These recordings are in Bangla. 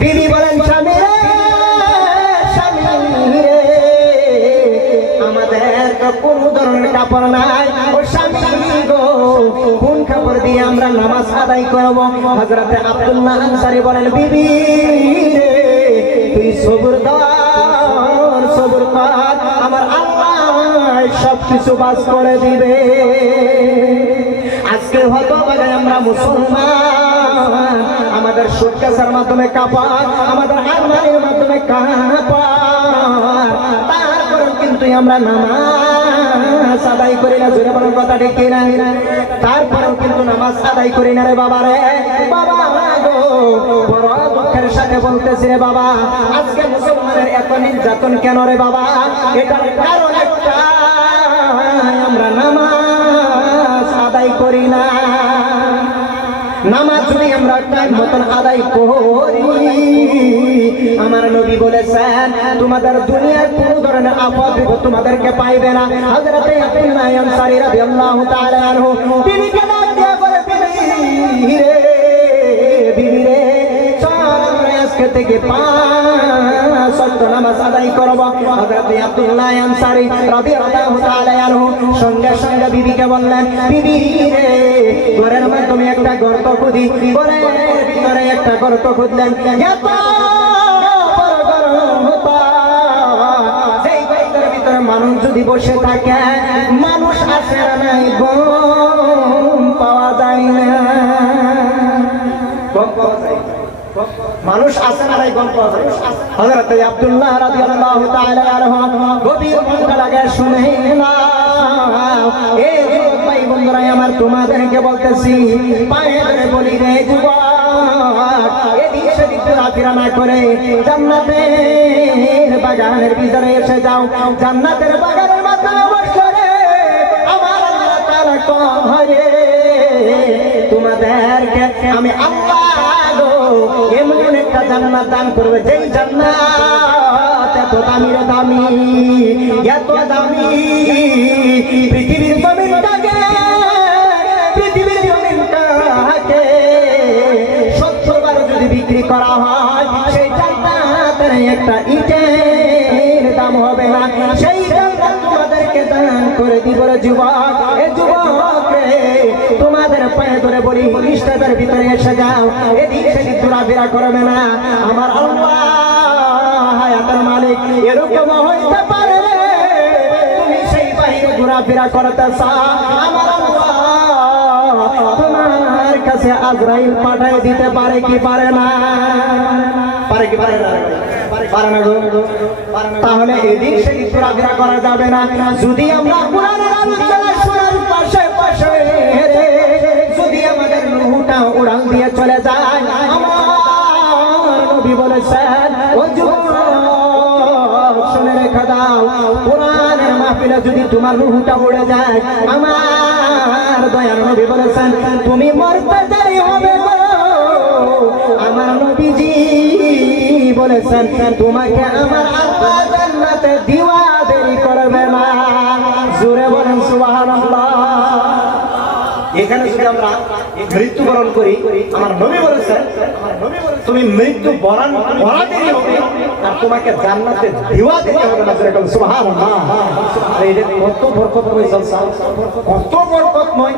বিবি বলেন স্বামী রে, স্বামী রে, আমাদের তো কোনো ধরনের কাপড় নাই, ও স্বামী গো কোন কাপড় দিয়ে আমরা নামাজ আদায় করব? হযরতে আব্দুল্লাহ আনসারী বলেন বিবি রে, তুই সবর কর, সবর কর, আমার আল্লাহ সবকিছু বাস করে দিবে। আজকে হয়তো আমরা মুসলমান, আমাদের সুটকেসের মাধ্যমে কাপড়, আমাদের আলমারির মাধ্যমে কাপড়, তারপরে কিন্তু আমরা নামাজ আদায় করি না। জোরে বলার কথা ঠিক কিনা? তারপরেও কিন্তু নামাজ আদায় করি না রে বাবা রে। বাবা গো, বড় দুঃখের সাথে বলতেছি রে বাবা, আজকে মুসলমানের এত নির্যাতন কেন রে বাবা? এটার কারণ একটা, আমরা নামাজ আদায় করি না। নামাজ যদি আমরা টাইম মতন আদায় করি, আমার নবী বলেছেন তোমাদের দুনিয়ার কোনো ধরনের আপদ বিপদ তোমাদেরকে পাইবে না। হযরতে আব্দুল্লাহ আনসারী রাদিয়াল্লাহু তাআলা আনহু বিবিকে ডাক দিয়ে বলে, বিবি রে, বিবি রে, চল আমরা আজকে থেকে 5 ওয়াক্ত নামাজ আদায় করব। হযরতে আব্দুল্লাহ আনসারী রাদিয়াল্লাহু তাআলা আনহু সঙ্গে সঙ্গে বিবিকে বললেন, বিবি রে, ঘরের মাধ্যমে একটা গর্ত খুঁদি, ঘরের ভিতরে একটা গর্ত খুঁজলেন। এত বড় গর্ত, সেই গর্তের ভিতরে মানুষ যদি বসে থাকে, মানুষ আসে না, নাই গম পাওয়া যায় না, গম পাওয়া যায় না, মানুষ আসে না, নাই গম পাওয়া যায় না। হযরতে আব্দুল্লাহ রাদিয়াল্লাহু তাআলা আনহু গভীর মনটা লাগে শুনে না। এই যুবক ভাই বন্ধুরা আমার, তোমাদেরকে বলতেছি, পায়ে ধরে বলি রে যুবক, এদিক সেদিক ঘোরাফেরা না করে জান্নাতের বাগানের ভিতরে এসে যাও। জান্নাতের বাগানের মাধ্যমে বসে আমার আল্লাহ তাআলা কয়, তোমাদেরকে আমি আল্লাহ গো এমন একটা জান্নাত দান করবে, যেই জান্নাত এত দামি রে দামি, এত দামি, পৃথিবীর জমিনটাকে, পৃথিবীর জমিনটাকে 70 বার যদি বিক্রি করা হয়, সেই জান্নাতের একটা ইটের দাম হবে না। সেই জান্নাত তোমাদেরকে দান করে দিব রে যুবক। এ যুবক রে, তোমাদের পায়ে ধরে বলি, ইস্তাদের ভিতরে এসে যাও, এদিক সেদিক ঘোরাফেরা করবে না। আমার আল্লাহ হায়াতের মালিক, এরকম হইতে পারে তুমি সেই বাইরে ঘোরাফেরা করতে চাও, আমার আল্লাহ তোমার কাছে আজরাইল পাঠাই দিতে পারে কি পারে না? পারে কি পারে না? পারে না গো। তাহলে এদিক সেদিক ঘোরাফেরা করা যাবে না। যদি আমরা কোরআনের আলোচনা শোনার পাশে পাশে যদি আমাদের রূহটা উড়াল দিয়ে চলে যায়, আমার নবী বলেছেন, ও যুবক শুনে রেখে দাও, কোরআনের মাহফিলে যদি তোমার রূহটা উড়ে যায়, আমার দয়ার নবী বলেছেন তুমি মরতে দেরি হবে গো। আমার নবীজি বলেছেন তোমাকে আমার আল্লাহ জান্নাতে দিওয়া দেরি করবে না। জোরে বলেন সুবহানাল্লাহ। এখানে যদি আমরা মৃত্যুবরণ করি, আমার নবী বলেছেন তুমি মৃত্যু বরণ করা দেরি হবে আর তোমাকে জান্নাতে দিওয়া দিতে হবে না। সুবহানাল্লাহ। এই যে কত বরকতময় জলসা, কত বরকতময়।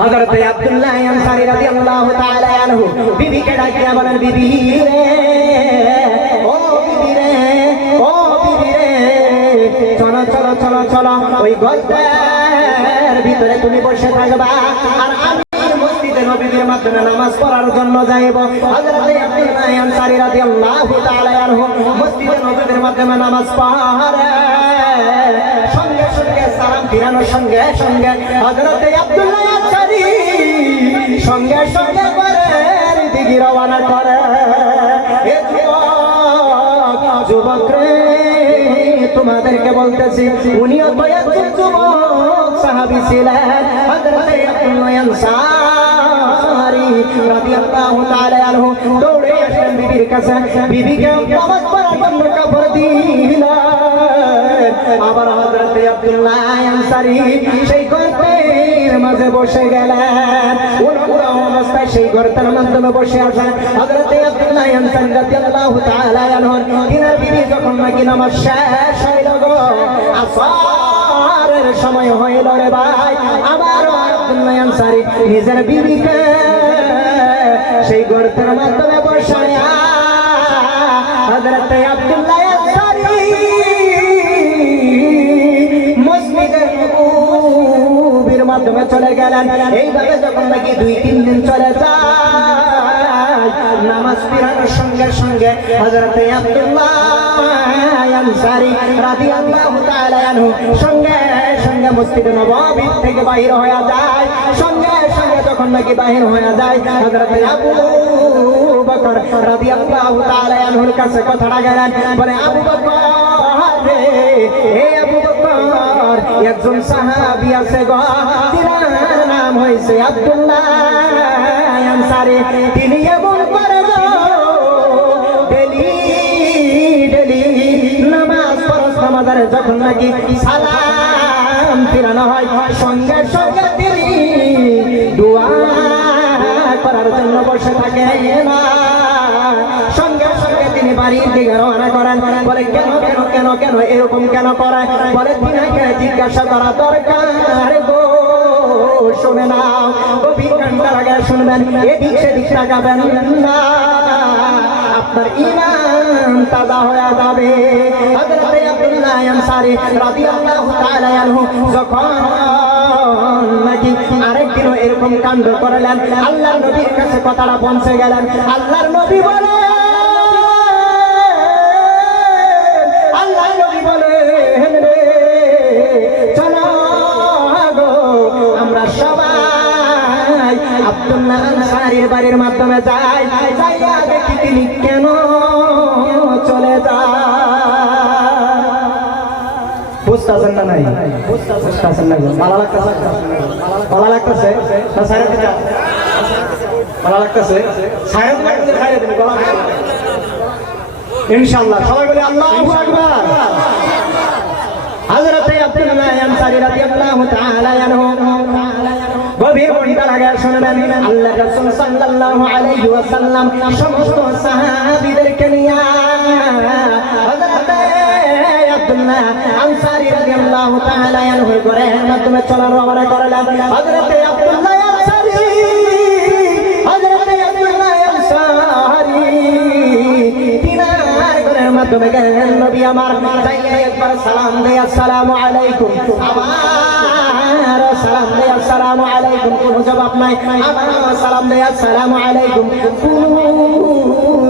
হযরত আব্দুল্লাহ আনসারী রাদিয়াল্লাহু তাআলা আনহু বিবিকে ডাকিয়া বলেন, বিবি রে, ও বিবি রে, ও বিবি রে, চলো চলো চলো চলো, ওই গর্তের ভিতরে তুমি বসে থাকবা আর আমি মসজিদে নববীর মাধ্যমে নামাজ পড়ার জন্য যাইব। হযরত আব্দুল্লাহ আনসারী রাদিয়াল্লাহু তাআলা আনহু মসজিদে নববীর মাধ্যমে নামাজ পড়ে, সঙ্গে সঙ্গে সালাম ফিরানোর সঙ্গে সঙ্গে হযরত আব্দুল্লাহ আনসারী সঙ্গে সঙ্গে ঘরের দিকে রওনা করে। এ যুবক রে, তোমাদেরকে বলতেছি, উনিও তো একজন যুবক সাহাবী ছিলেন, হযরত আব্দুল্লাহ আনসারী রাদিয়াল্লাহু তাআলা আনহু দৌড়ে আসেন বিবির কাছে, বিবিকে নামাজ পড়ার জন্য কাপড় দিলেন। আবার হযরত আব্দুল্লাহ আনসারী সেই গর্তের মাঝে বসে গেলেন, উলঙ্গ অবস্থায় সেই গর্তের মাধ্যমে বসে আছেন। হযরত আব্দুল্লাহ আনসারী রাদিয়াল্লাহু তাআলা আনহু তিনার বিবি যখন নাকি নামাজ শেষ হইল গো, আসরের সময় হইল রে ভাই, আবার আব্দুল্লাহ আনসারী নিজের বিবিকে সেই গর্তের মাধ্যমে বসায়া হযরত আব্দুল্লাহ আনসারী মসজিদের নববীর মাধ্যমে চলে গেলেন। এইভাবে যখন নাকি 2-3 দিন চলে যায়, নামাজ পড়ানোর সঙ্গে সঙ্গে হযরত আব্দুল্লাহ আনসারী রাদিয়াল্লাহু তাআলা আনহু সঙ্গে সঙ্গে মসজিদে নববী থেকে বাহির হয়ে যায়। সঙ্গে সঙ্গে যখন নাকি বাহির হয়ে যায়, হযরত আবু বকর রাদিয়াল্লাহু তাআলা আনহুর কাছে কথাটা গেলেন, বলে আবু বকর রে, হে আবু বকর, একজন সাহাবী আছে গো, তার নাম হইছে আব্দুল্লাহ আনসারী, তিনি এমন করে গো, ডেলি ডেলি নামাজ ফরজ নামাজের যখন নাকি সালাম ফিরানো হয়, সঙ্গে সঙ্গে তিনি দোয়া করার জন্য বসে থাকে না। সঙ্গে সঙ্গে তিনি বাড়ির দিকে রওনা করেন। বলে কেন কেন কেন কেন এরকম কেন করেন? বলে তিনাকে জিজ্ঞাসা করা দরকার গো, শুনে নাও, গভীর কানটা লাগায় শুনবেন, এদিক সেদিক তাকাবেন না, আপনার ঈমান তাজা হয়ে যাবে। হযরত আব্দুল্লাহ আনসারী রাদিয়াল্লাহু তাআলা আনহু যখন নাকি আরেকদিনও এরকম কাণ্ড করলেন, আল্লাহর নবীর কাছে কথাটা পৌঁছে গেলেন। আল্লাহর নবী বলে, আল্লাহর নবী বলে, চলো গো, আমরা সবাই আব্দুল্লাহ আনসারীর বাড়ির মাধ্যমে যাই, যাইয়া দেখি তিনি কেন চলে যায়। বুঝতেছেন না? নাই বুঝতেছেন না? ভালো লাগতেছে, ভালো লাগতেছে, ভালো লাগতেছে, ইনশাআল্লাহ সবাই বলে আল্লাহু আকবার। হযরত আব্দুল্লাহ আনসারী রাদিয়াল্লাহু তাআলা আনহু গভীর মনটা লাগায় শুনবেন, আল্লাহর রাসূল সাল্লাল্লাহু আলাইহি ওয়াসাল্লাম সমস্ত সাহাবীদেরকে নিয়ে হযরত আব্দুল্লাহ আনসারী রাদিয়াল্লাহু তাআলা আনহুর ঘরের মাধ্যমে চলার রওনা করলেন। হযরত আব্দুল্লাহ আনসারী, হযরত আব্দুল্লাহ আনসারী তিনার ঘরের মাধ্যমে গেলেন। নবী আমার যাইয়া একবার সালাম দেয়, আসসালামু আলাইকুম, আবার সালাম দেয়, আসসালামু আলাইকুম, কোনো জবাব নাই, আবার সালাম দেয়, আসসালামু আলাইকুম, কোনো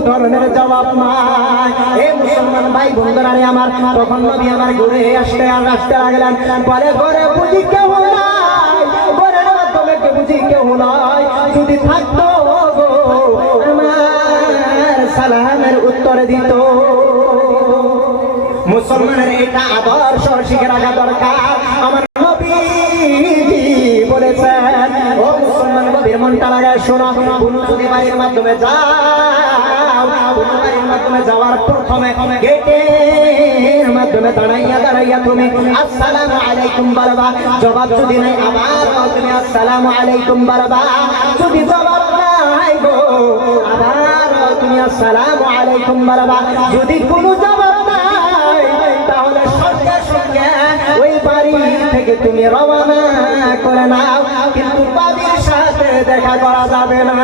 ধরনের জবাব নাই। এই মুসলমান ভাই বন্ধুরা আমার, তখন নবী আমার ঘুরে আসতে লাগলেন। বলে ঘরে বুঝি কেউ নাই, ঘরের মাধ্যমে বুঝি কেউ নাই, যদি থাকতো গো আমার সালামের উত্তর দিত। মুসলমানের এটা আদর্শ শিখে রাখা দরকার। আমার নবী বলেছেন, ও মুসলমান গভীর মনটা লাগায় শোনো, কোন যদি বাড়ির মাধ্যমে যাও, কোন বাড়ির মাধ্যমে যাওয়ার প্রথমে গেটের মাধ্যমে দাঁড়াইয়া তুমি আসসালামু আলাইকুম বলবা, জবাব যদি নাই আবার তুমি আসসালামু আলাইকুম বলবা, যদি জবাব নাই গো আবার তুমি আসসালামু আলাইকুম বলবা, যদি কোনো জবাব নাই তাহলে সঙ্গে সঙ্গে ওই বাড়ি থেকে তুমি রওনা করে নাও, কিন্তু বাড়ির সাথে দেখা করা যাবে না।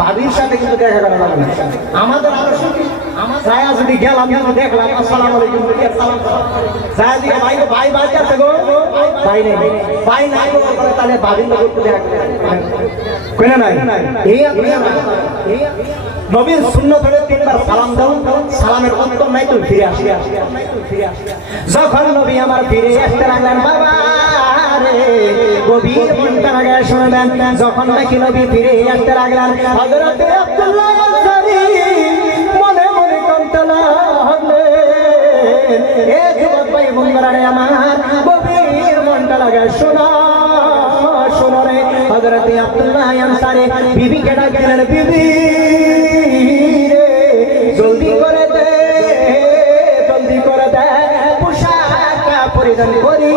বাড়ির সাথে কিন্তু দেখা করা যাবে না। আমাদের আদর্শ ছায়া যদি গেলাম দেখলাম আসসালামু আলাইকুম, ছায়া দিয়ে ভাই ভাই বাড়ি আছে গো, ভাই নেই, ভাই নাই গো, তাহলে বাড়ির লোক দেখা কই না নাই। এই নবীর সুন্নাত হলে তিনবার সালাম দাও, সালামের উত্তর নাই তুমি ফিরে আসবে। যখন নবী আমার ফিরে আসতে লাগলেন, বাবা রে গভীর মনটা লাগায় শুনবেন, যখন নাকি নবী ফিরে আসতে লাগলেন, হযরত আব্দুল্লাহ আনসারী মনে মনে কাঁদতে লাগলেন। এ যুবক ভাই বন্ধুরা আমার, গভীর মনটা লাগায় শোনো শোনো রে। হযরত আব্দুল্লাহ আনসারী বিবিকে ডাকলেন, বিবি জলদি করে দে, জলদি করে দে, পোশাকটা পরিধান করি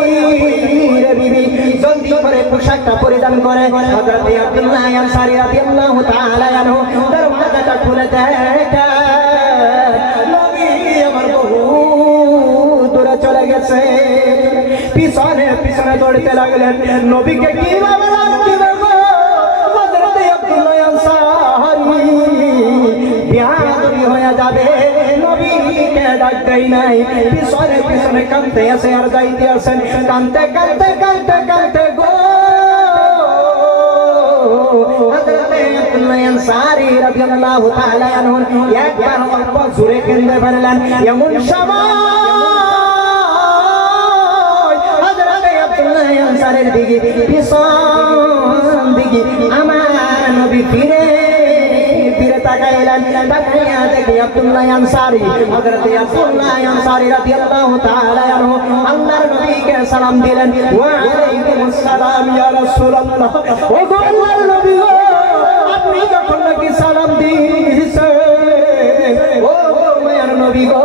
রে বিবি, জলদি করে পোশাকটা পরিধান করে। হযরত আব্দুল্লাহ আনসারী রাদিয়াল্লাহু তাআলা আনহু দরওয়াজাটা দেখেন নবী আমার বহু দূরে চলে গেছে। পিছনে পিছনে দৌড়তে লাগলেন। নবীকে কিভাবে লাগবে গো? হযরতে আব্দুল্লাহ আনসারী বিয়াদবি হয়ে যাবে, নবীকে ডাক দেয় নাই। পিছনে পিছনে কাঁদতে আসে আর যাইতে আসেন, কাঁদতে কাঁদতে কাঁদতে কাঁদতে গো হযরতে আব্দুল্লাহ আনসারী রাদিয়াল্লাহু তাআলা আনহু একবার অল্প জোরে কেঁদে ফেললেন। এমন সময় হযরতে আব্দুল্লাহ আনসারীর দিকে পিছন দিকে আমার নবী ফিরে ফিরে তাকাইলেন। তাকাইয়া দেখি আব্দুল্লাহ আনসারী, হযরতে আব্দুল্লাহ আনসারী রাদিয়াল্লাহু তাআলা আনহু আল্লাহর নবীকে সালাম দিলেন। ওয়া আলাইকুমুস সালাম ইয়া রাসূলুল্লাহ। ও গো আল্লাহর নবী গো, আপনি যখন নাকি সালাম দিয়েছেন, ও গো মায়ার নবী গো,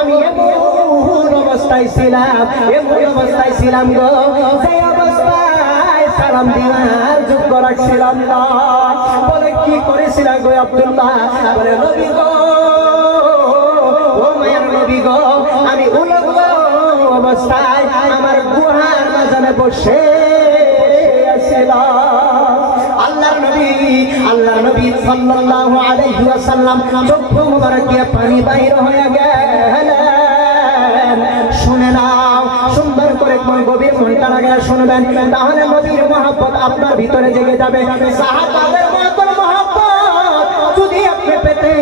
আমি এমন অবস্থায় ছিলাম গো, যে অবস্থায় সালাম দেওয়ার যোগ্য রাখছিলাম না। বলে কি করেছিলাম গো আব্দুল্লাহ? বলে নবী গো, ও মায়ার নবী গো, আমি উলঙ্গ অবস্থায় আমার গুহার মাঝখানে বসে আছিলাম। আল্লাহর নবী সাল্লাল্লাহু আলাইহি ওয়াসাল্লাম চক্ষু মুবারক দিয়ে পানি বাইর হয়ে গেলেন। শুনে নাও, সুন্দর করে গভীর মনটা লাগায় শুনবেন, তাহলে নবীর মহব্বত আপনার ভিতরে জেগে যাবে। সাহাবাদের মতো মহব্বত যদি আপনি পেতে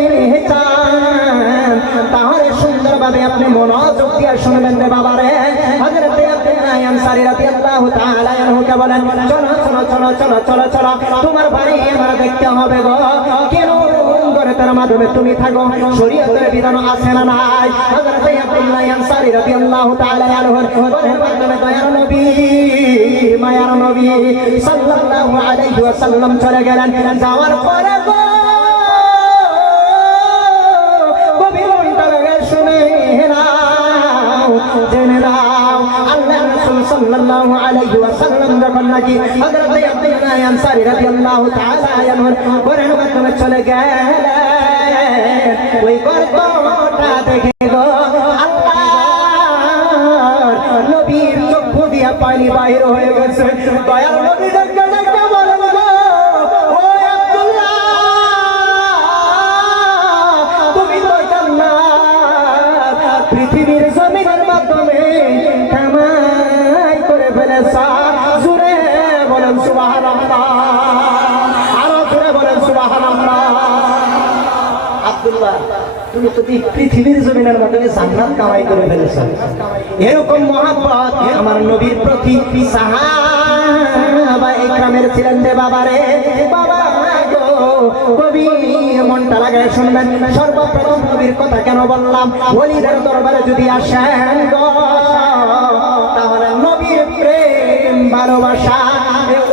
চান, তাহলে সুন্দরভাবে আপনি মনোযোগ দিয়ে শুনবেন রে বাবারে। হযরতে আব্দুল্লাহ আনসারী রাদিয়াল্লাহু তাআলা আনহুকে বলেন, চলো চলো চলো চলো চলো চলো, তোমার বাড়ি আমার দেখতে হবে গো। কেন করে তার মাধ্যমে তুমি থাকো, শরীয়তের বিধান আছে না নাই? হযরতে আব্দুল্লাহ আনসারী রাদিয়াল্লাহু তাআলা আনহুর মাধ্যমে দয়ার নবী মায়ার নবী সাল্লাল্লাহু আলাইহি ওয়াসাল্লাম চলে গেলেন। যাওয়ার পরে গো জেনে নাও, আল্লাহর রাসূল সাল্লাল্লাহু আলাইহি ওয়াসাল্লাম যখন নাকি হযরতে আব্দুল্লাহ আনসারী রাদিয়াল্লাহু তাআলা আনহুর ঘরের মাধ্যমে চলে গেলেন, ওই গর্তটা দেখে গো আল্লাহর নবীর চক্ষু দিয়ে পানি বাইর হয়ে গেছে। দয়াল নবী দেখে দেখে বলেন গো, ও আব্দুল্লাহ, তুমি তো জান্নাত পৃথিবীর জমিনের মাধ্যমে কামাই করে ফেলেছা। জোরে বলেন সুবহানাল্লাহ, আরো জোরে বলেন সুবহানাল্লাহ। আব্দুল্লাহ, তুমি তো পৃথিবীর জমিনের মাধ্যমে জান্নাত কামাই করে ফেলেছো। এরকম মহব্বত আমার নবীর প্রতি সাহাবা ইকরামের ছিলেন রে বাবারে। বাবা গো, কবি মনটা লাগায় শুনবেন। সর্বপ্রথম নবীর কথা কেন বললাম? ওলিদের দরবারে যদি আসেন গো, তাহলে নবীর প্রেম ভালোবাসা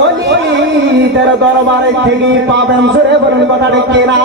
ওলিদের দরবারে থেকে পাবেন। জোরে বলুন কথাটা কিনা?